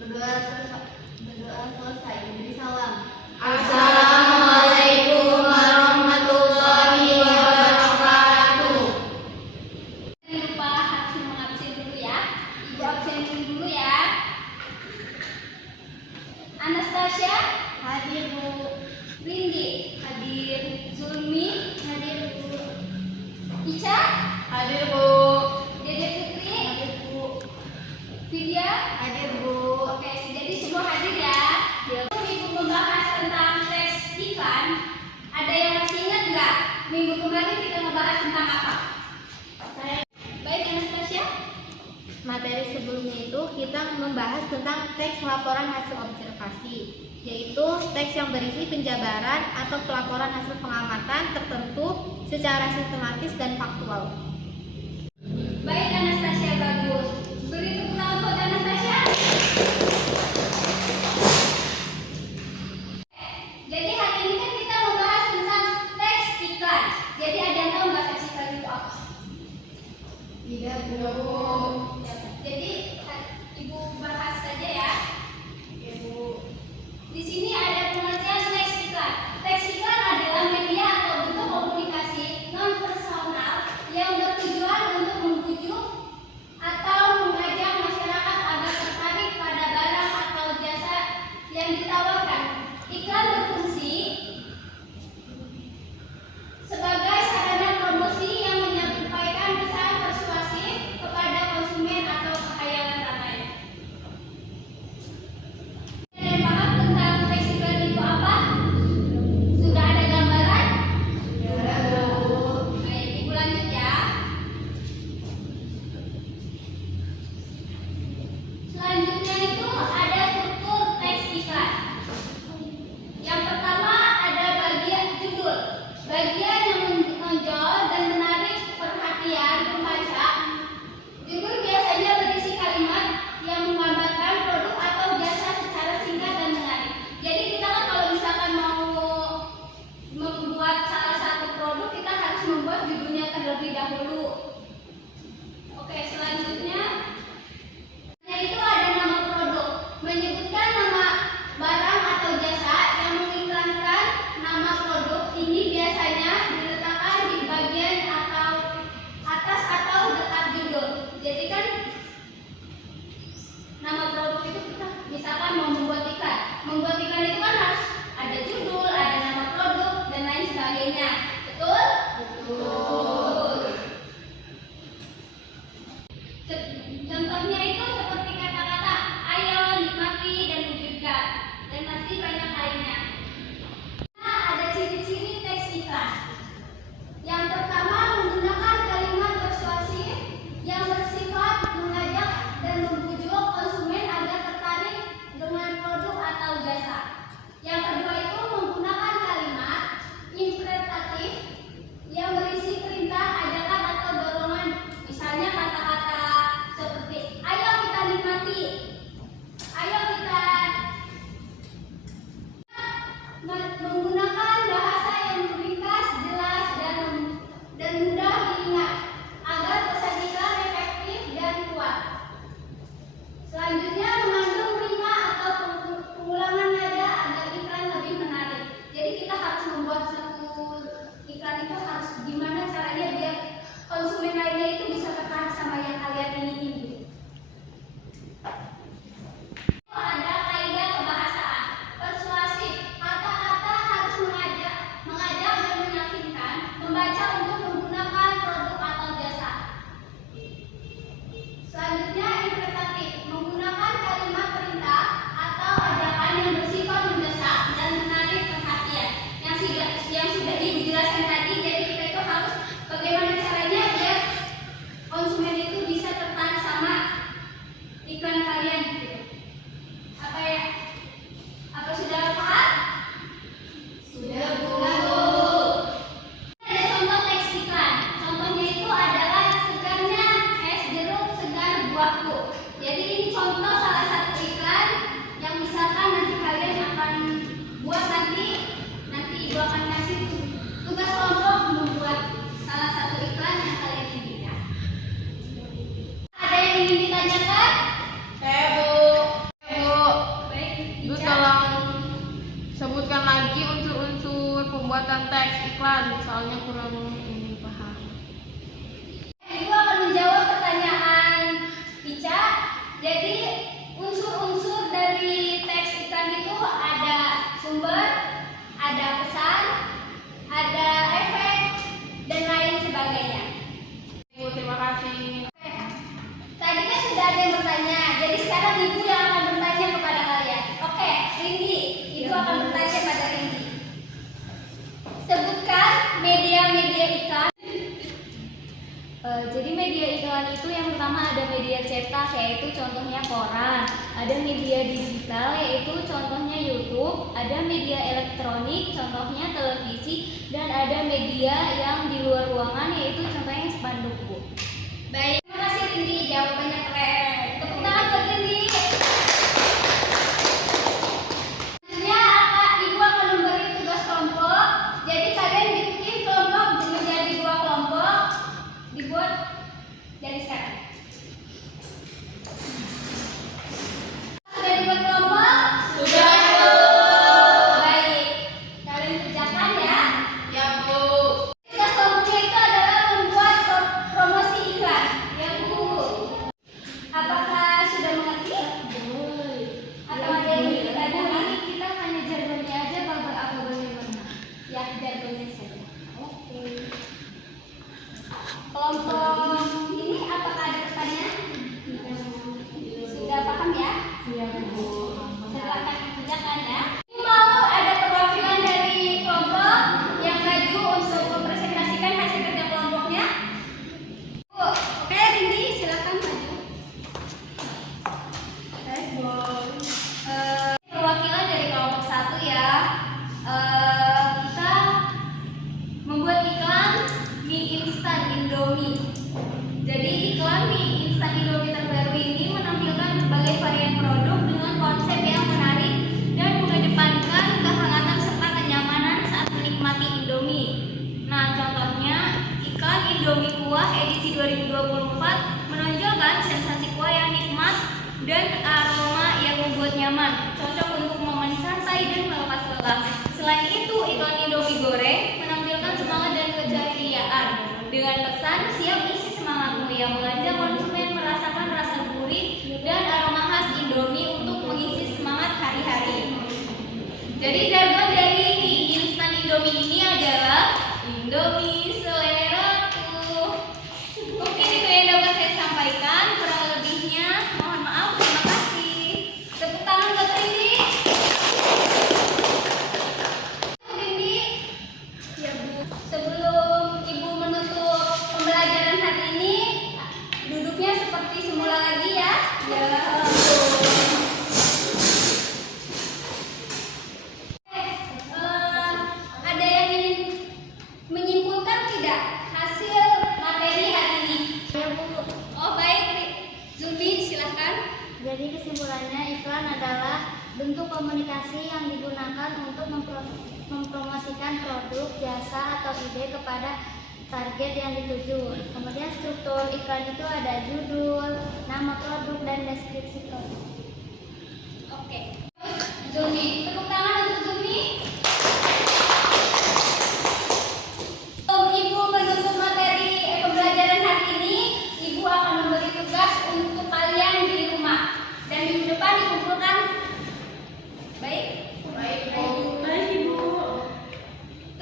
Berdoa selesai, beri salam. Assalamualaikum warahmatullahi wabarakatuh. Jangan lupa harus mengabsen dulu ya. Ibu absen dulu ya. Anastasia Hadir, Bu. Windy hadir. Zulmi Hadir, Bu. Ica Hadir, Bu. Dede Putri Hadir, Bu. Vidya. Hadir, Bu. Oke, jadi semua hadir ya. Ibu membahas tentang tes iklan. Ada yang masih ingat nggak? Minggu kemarin kita ngebahas tentang apa? Baik, Anastasia. Materi sebelumnya itu kita membahas tentang teks laporan hasil observasi, yaitu teks yang berisi penjabaran atau pelaporan hasil pengamatan tertentu secara sistematis dan faktual. Baik, Anastasia, bagus. Beri tepuk tangan buat Anastasia. Jadi hari ini kan kita membahas tentang teks iklan. Jadi ada yang tahu nggak teks iklan itu apa? Tidak, Bu. Jadi Ibu bahas saja ya. Ya, Bu. Di sini ada pengertian teks iklan. Teks iklan adalah media atau bentuk komunikasi non personal yang bertujuan untuk membujuk atau mengajak masyarakat agar tertarik pada barang atau jasa yang ditawarkan. Iklan berfungsi sebagai sarana promosi yang menyampaikan pesan persuasif kepada konsumen atau khayalan ramai. Ada yang paham tentang teks iklan itu apa? Sudah ada gambaran? Ya, Bu. Baik, Ibu lanjut ya. Selanjutnya itu ada struktur teks iklan. Yang pertama ada bagian judul. Bagian yang menonjol dan menarik perhatian pembaca. Judul biasanya berisi kalimat yang menggambarkan produk atau jasa secara singkat dan menarik. Jadi kita kan kalau misalkan mau membuat salah satu produk, kita harus membuat judulnya terlebih dahulu. Oke, selanjutnya yaitu ada nama produk, menyebutkan nama barang atau jasa yang mengiklankan nama produk ini biasanya diletakkan di bagian atau atas atau dekat judul. Jadi kan nama produk itu kita misalkan mau membuat iklan. Membuat iklan itu kan harus ada judul, ada nama produk dan lain sebagainya. Betul? Betul. Contohnya itu seperti kata-kata ayo, nikmati, dan wujudkan, dan masih banyak lainnya. Nah, ada ciri-ciri teks iklan. Yang pertama, menggunakan kalimat persuasif yang bersifat mengajak dan membujuk konsumen agar tertarik dengan produk atau jasa. Yang kedua itu menggunakan kalimat imperatif yang berisi perintah, ajakan, atau dorongan. Misalnya kata-kata seperti ayo kita nikmati, ayo kita. Menggunakan bahasa yang ringkas, jelas, dan mudah diingat agar pesan iklan efektif dan kuat. Selanjutnya mengandung rima atau pengulangan nada agar iklan lebih menarik. Jadi kita harus membuat satu iklan itu harus gimana caranya biar konsumen lainnya itu bisa tertarik sama yang kalian ingin. Ada kaidah kebahasaan persuasif. Kata-kata harus mengajak dan meyakinkan membaca untuk menggunakan produk atau jasa. Selanjutnya imperatif, menggunakan kalimat perintah atau ajakan yang bersifat mendesak dan menarik perhatian. Yang sudah Ibu jelaskan tadi. Jadi kita itu harus bagaimana caranya biar konsumen itu bisa tertarik sama iklan kalian gitu. Apa ya? Apa sudah paham? Sudah, Bu. Ada contoh teks iklan. Contohnya itu adalah segarnya es jeruk segar buahku. Jadi ini contoh salah satu iklan yang misalkan nanti kalian akan buat nanti Ibu akan kasih tugas kelompok membuat salah satu iklan yang kalian inginkan. Ada yang ingin ditanyakan? Saya, Bu. tentang teks iklan, soalnya kurang ini paham. Ibu akan menjawab pertanyaan Ica. Jadi unsur-unsur dari teks iklan itu ada sumber, ada pesan, ada efek, dan lain sebagainya. Ibu, terima kasih. Tadi kan sudah ada yang bertanya, jadi sekarang Ibu yang akan bertanya kepada kalian. Oke, Rindi, Ibu akan bertanya pada Rindi. Sebutkan media-media iklan. Jadi media iklan itu yang pertama ada media cetak, yaitu contohnya koran. Ada media digital, yaitu contohnya YouTube. Ada media elektronik, contohnya televisi. Dan ada media yang di luar ruangan, yaitu contohnya spanduk, Bu. Baik, terima kasih Rindi, jawabannya keren. Tepuk tangan buat Rindi. Selanjutnya Ibu akan memberi tugas kelompok. Jadi kalian bikin kelompok menjadi 2 kelompok. Dibuat dari sekarang. Sudah dibuat kelompok? Sudah, Bu. Baik, kalian kerjakan ya. Ya, Bu. Tugas kelompoknya itu adalah membuat promosi iklan. Ya, Bu. Apakah sudah mengerti? Atau ada yang ingin ditanyakan? Kita hanya jargonnya aja, bapak apa bagaimana? Ya, jargonnya saja. Oke. Kelompok ini apakah ada pertanyaan? Sudah paham ya? Silakan kerjakan ya. Mau ada perwakilan dari kelompok yang maju untuk mempresentasikan hasil kerja kelompoknya? Oke, Rindi, silakan maju. Perwakilan dari kelompok 1 ya. Kita membuat iklan mie instan Indomie. Jadi iklan mie instan Indomie terbaru ini menampilkan berbagai varian produk dengan konsep yang menarik dan mengedepankan kehangatan serta kenyamanan saat menikmati Indomie. Nah, contohnya iklan Indomie Kuah edisi 2024 menonjolkan sensasi kuah yang nikmat dan aroma yang membuat nyaman, cocok untuk momen santai dan melepas lelah. Selain itu, iklan Indomie goreng menampilkan semangat dan keceriaan dengan pesan siap isi semangatmu yang mengajak konsumen merasakan rasa gurih dan aroma khas Indomie untuk mengisi semangat hari-hari. Jadi jargon dari mie instan Indomie ini adalah Indomie seleraku. Mungkin itu yang dapat saya sampaikan. Kurang lebihnya mohon maaf. Terima kasih. Tepuk tangan buat Rindi. Rindi. Ya, Bu. Sebelum Ibu menutup pembelajaran hari ini, duduknya seperti semula lagi ya. Ya. Ada yang ingin menyimpulkan tidak hasil materi hari ini? Ya, Bu. Oh baik, Zulmi silahkan. Jadi kesimpulannya iklan adalah bentuk komunikasi yang digunakan untuk mempromosikan produk, jasa, atau ide kepada target yang dituju. Kemudian struktur iklan itu ada judul, nama produk, dan deskripsi produk. Oke. Zulmi, tepuk tangan untuk Zulmi. Sebelum Ibu menutup materi pembelajaran hari ini, Ibu akan memberi tugas untuk kalian di rumah. Dan minggu depan dikumpulkan. Baik? Baik, Bu. Baik, Ibu.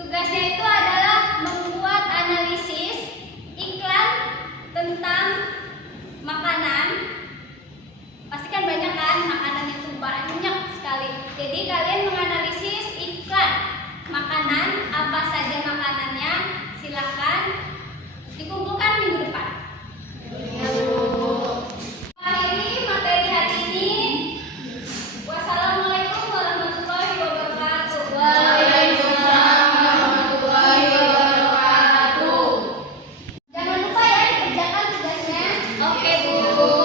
Tugasnya itu adalah membuat analisis iklan tentang makanan. Pastikan banyak kan, makanan itu banyak sekali. Jadi kalian menganalisis iklan makanan, apa saja makanannya, silahkan dikumpulkan minggu depan. Akhiri materi hari ini. Wassalamualaikum warahmatullahi wabarakatuh. Waalaikumsalam warahmatullahi wabarakatuh. Jangan lupa ya dikerjakan tugasnya. Oke, Bu.